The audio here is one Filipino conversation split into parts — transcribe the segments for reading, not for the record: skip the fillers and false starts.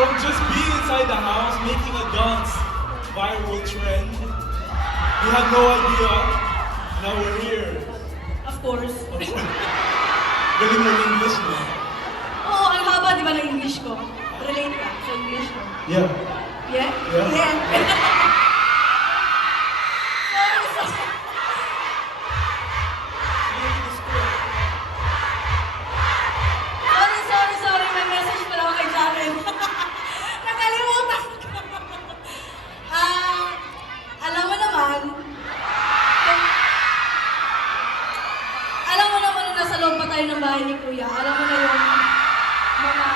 From just being inside the house, making a dance viral trend, we had no idea. Now we're here. Of course. Galing mo ng English mo. Oo, ang haba, di ba, ng English ko? Relate ka sa English ko. Yeah. Yeah? Yeah. Sorry. May message pala ako kay Jaren. Nakalimutan ko. Alam mo naman nung nasa loob pa tayo ng bahay ni Kuya, alam mo na yung mga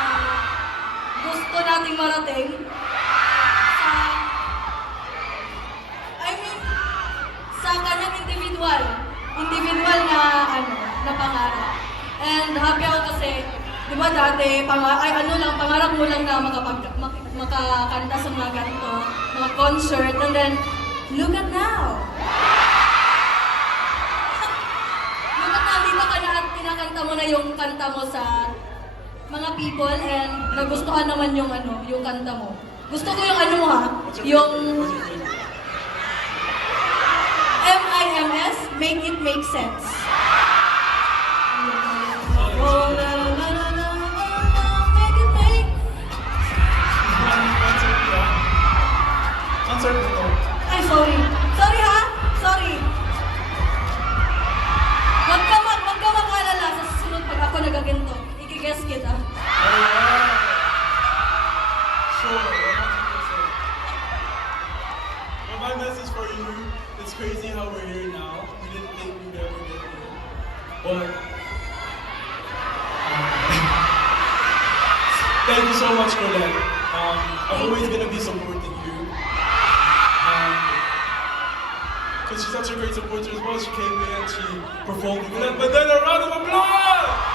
gusto nating marating sa, sa kanyang individual na pangarap. And happy ako kasi, di ba dati, pangarap mo lang na makakanta sa mga ganito, mga concert, and then, look at now! Dito ka na at pinakanta mo na yung kanta mo sa mga people and nagustuhan naman yung kanta mo. Gusto ko yung mo ha, yung MIMS, Make It Make Sense. Oh, la la la la la, make it make. Concert mo to. Ay, sorry. Sorry ha? Sorry. Huwag ka mag-alala sa susunod pag ako nagaganto. I-guess kita. Sure. Well, my message for you, it's crazy how we're here now. We didn't think we'd ever get here. But thank you so much for that. I'm always gonna be supporting you. Because she's such a great supporter as well. She came in and she performed. But then a round of applause!